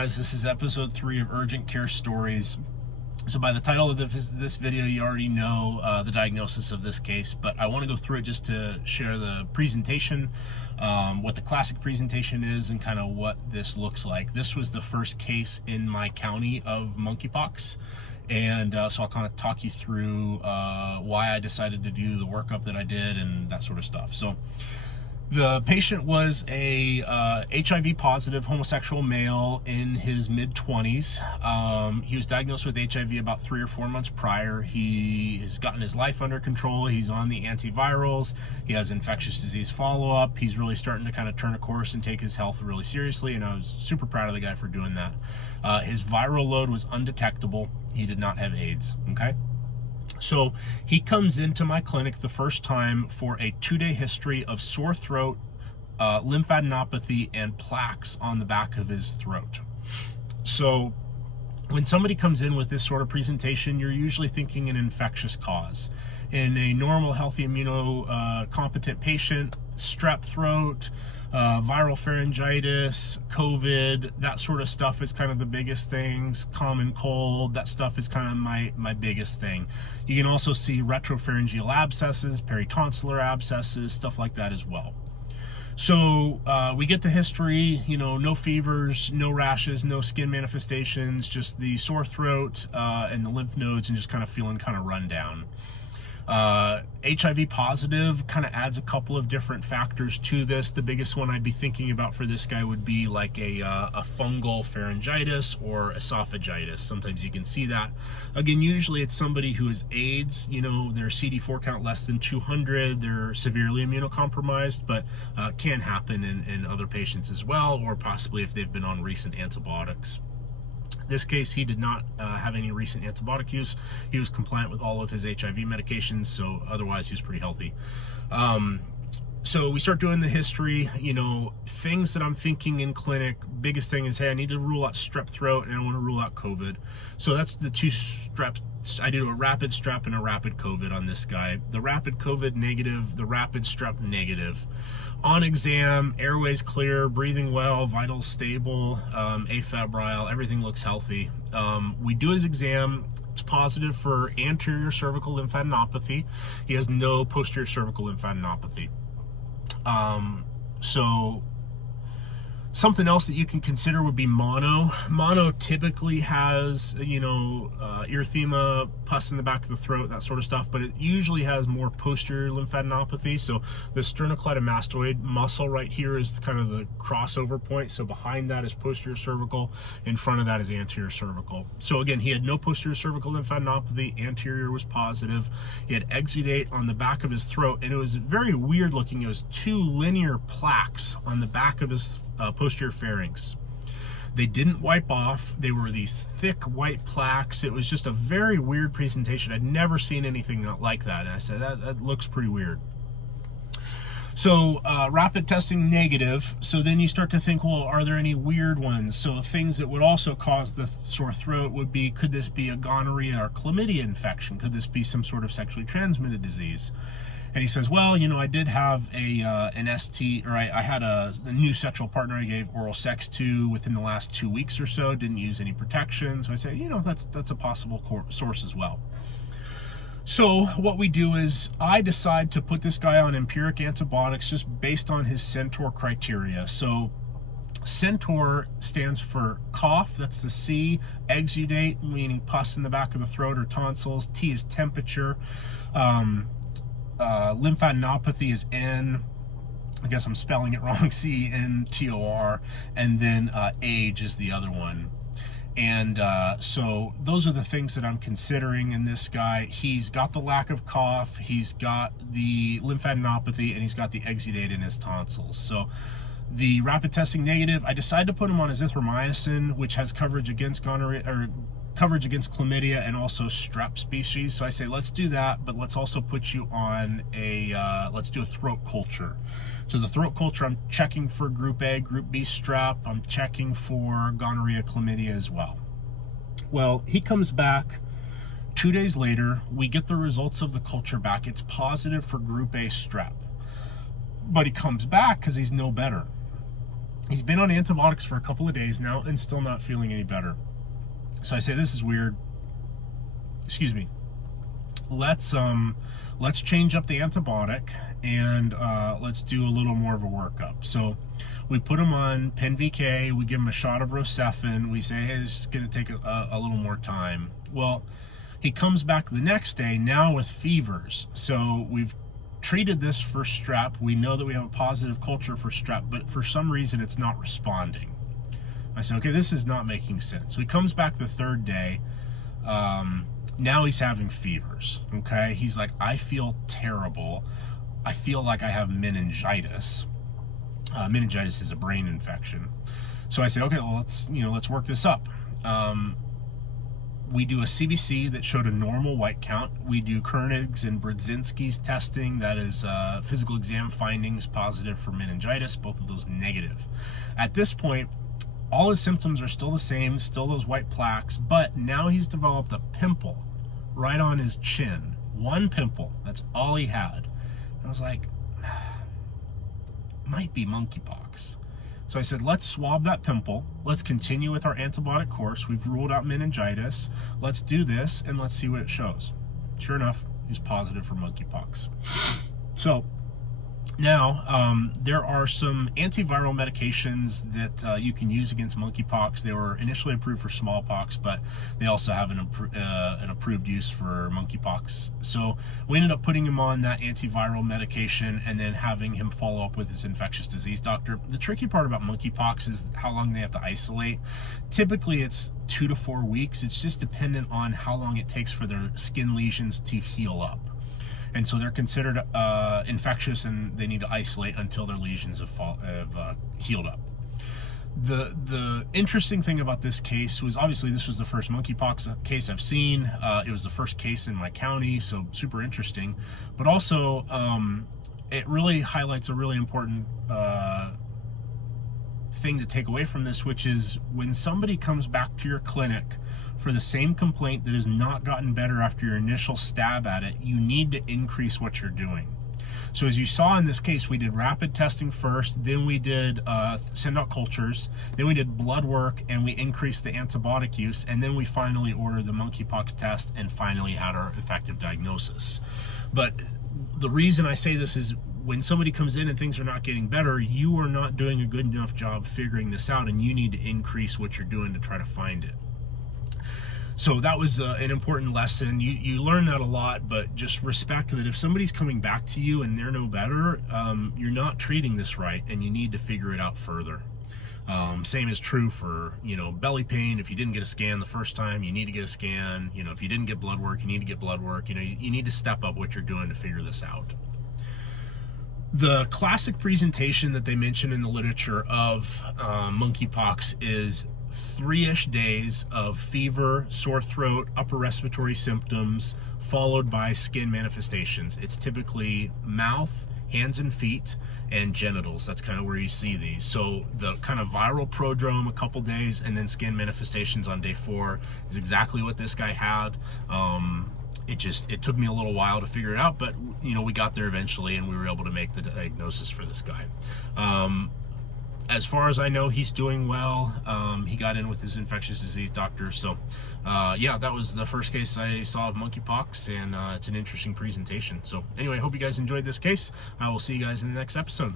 guys, this is episode 3 of Urgent Care Stories. So by the title of this video, you already know the diagnosis of this case, but I want to go through it just to share the presentation, what the classic presentation is, and kind of what this looks like. This was the first case in my county of monkeypox, and so I'll kind of talk you through why I decided to do the workup that I did and that sort of stuff. So the patient was a HIV positive homosexual male in his mid-20s. He was diagnosed with HIV about 3 or 4 months prior. He has gotten his life under control. He's on the antivirals. He has infectious disease follow-up. He's really starting to kind of turn a course and take his health really seriously, and I was super proud of the guy for doing that. His viral load was undetectable. He did not have AIDS, okay? So he comes into my clinic the first time for a 2-day history of sore throat, lymphadenopathy, and plaques on the back of his throat. So when somebody comes in with this sort of presentation, you're usually thinking an infectious cause. In a normal, healthy, immunocompetent patient, strep throat, viral pharyngitis, COVID, that sort of stuff is kind of the biggest things. Common cold, that stuff is kind of my biggest thing. You can also see retropharyngeal abscesses, peritonsillar abscesses, stuff like that as well. So we get the history, you know, no fevers, no rashes, no skin manifestations, just the sore throat and the lymph nodes, and just kind of feeling kind of run down. HIV positive kind of adds a couple of different factors to this. The biggest one I'd be thinking about for this guy would be like a fungal pharyngitis or esophagitis. Sometimes you can see that. Again, usually it's somebody who has AIDS, you know, their CD4 count less than 200, they're severely immunocompromised, but can happen in other patients as well, or possibly if they've been on recent antibiotics. This case, he did not have any recent antibiotic use. He was compliant with all of his HIV medications, so otherwise he was pretty healthy. So we start doing the history, you know, things that I'm thinking in clinic. Biggest thing is, hey, I need to rule out strep throat and I want to rule out COVID. So that's the 2 streps. I do a rapid strep and a rapid COVID on this guy. The rapid COVID negative, the rapid strep negative. On exam, airways clear, breathing well, vitals stable, afebrile, everything looks healthy. We do his exam. It's positive for anterior cervical lymphadenopathy. He has no posterior cervical lymphadenopathy. So something else that you can consider would be mono. Mono typically has, you know, erythema, pus in the back of the throat, that sort of stuff, but it usually has more posterior lymphadenopathy. So the sternocleidomastoid muscle right here is kind of the crossover point. So behind that is posterior cervical, in front of that is anterior cervical. So again, he had no posterior cervical lymphadenopathy, anterior was positive. He had exudate on the back of his throat, and it was very weird looking. It was 2 linear plaques on the back of his posterior pharynx. They didn't wipe off. They were these thick white plaques. It was just a very weird presentation. I'd never seen anything like that. And I said, that looks pretty weird. So rapid testing negative. So then you start to think, well, are there any weird ones? So things that would also cause the sore throat would be, could this be a gonorrhea or chlamydia infection? Could this be some sort of sexually transmitted disease? And he says, well, you know, I did have an ST, or I had a new sexual partner I gave oral sex to within the last 2 weeks or so, didn't use any protection. So I say, you know, that's a possible source as well. So what we do is I decide to put this guy on empiric antibiotics just based on his Centaur criteria. So Centaur stands for cough, that's the C, exudate, meaning pus in the back of the throat or tonsils, T is temperature, lymphadenopathy is N, I guess I'm spelling it wrong, C-N-T-O-R, and then age is the other one. And so those are the things that I'm considering in this guy. He's got the lack of cough, he's got the lymphadenopathy, and he's got the exudate in his tonsils. So the rapid testing negative, I decided to put him on azithromycin, which has coverage against gonorrhea, or coverage against chlamydia and also strep species. So I say, let's do that, but let's also put you on let's do a throat culture. So the throat culture, I'm checking for group A, group B strep. I'm checking for gonorrhea, chlamydia as well. Well, he comes back 2 days later. We get the results of the culture back. It's positive for group A strep. But he comes back because he's no better. He's been on antibiotics for a couple of days now and still not feeling any better. So I say, this is weird. Excuse me. Let's change up the antibiotic and let's do a little more of a workup. So we put him on PenVK, we give him a shot of Rocephin, we say, hey, it's going to take a little more time. Well, he comes back the next day now with fevers. So we've treated this for strep. We know that we have a positive culture for strep, but for some reason it's not responding. I said, okay, this is not making sense. So he comes back the third day. Now he's having fevers, okay? He's like, I feel terrible. I feel like I have meningitis. Meningitis is a brain infection. So I say, okay, well, let's work this up. We do a CBC that showed a normal white count. We do Koenig's and Brzezinski's testing, that is physical exam findings positive for meningitis, both of those negative. At this point, all his symptoms are still the same, still those white plaques, but now he's developed a pimple right on his chin. One pimple, that's all he had. And I was like, might be monkeypox. So I said, let's swab that pimple. Let's continue with our antibiotic course. We've ruled out meningitis. Let's do this and let's see what it shows. Sure enough, he's positive for monkeypox. So now, there are some antiviral medications that you can use against monkeypox. They were initially approved for smallpox, but they also have an approved use for monkeypox. So we ended up putting him on that antiviral medication and then having him follow up with his infectious disease doctor. The tricky part about monkeypox is how long they have to isolate. Typically, it's 2 to 4 weeks. It's just dependent on how long it takes for their skin lesions to heal up. And so they're considered infectious, and they need to isolate until their lesions have healed up. The interesting thing about this case was, obviously this was the first monkeypox case I've seen. It was the first case in my county, so super interesting. But also, it really highlights a really important thing to take away from this, which is when somebody comes back to your clinic for the same complaint that has not gotten better after your initial stab at it, you need to increase what you're doing. So as you saw in this case, we did rapid testing first, then we did send out cultures, then we did blood work, and we increased the antibiotic use, and then we finally ordered the monkeypox test and finally had our effective diagnosis. But the reason I say this is, when somebody comes in and things are not getting better, you are not doing a good enough job figuring this out, and you need to increase what you're doing to try to find it. So that was an important lesson. You learn that a lot, but just respect that if somebody's coming back to you and they're no better, you're not treating this right, and you need to figure it out further. Same is true for, belly pain. If you didn't get a scan the first time, you need to get a scan. If you didn't get blood work, you need to get blood work. You need to step up what you're doing to figure this out. The classic presentation that they mention in the literature of monkeypox is 3-ish days of fever, sore throat, upper respiratory symptoms, followed by skin manifestations. It's typically mouth, hands and feet, and genitals. That's kind of where you see these. So the kind of viral prodrome a couple days, and then skin manifestations on day 4 is exactly what this guy had. It took me a little while to figure it out, but we got there eventually, and we were able to make the diagnosis for this guy. As far as I know, he's doing well. He got in with his infectious disease doctor. So yeah, that was the first case I saw of monkeypox, and it's an interesting presentation. So anyway, hope you guys enjoyed this case. I will see you guys in the next episode.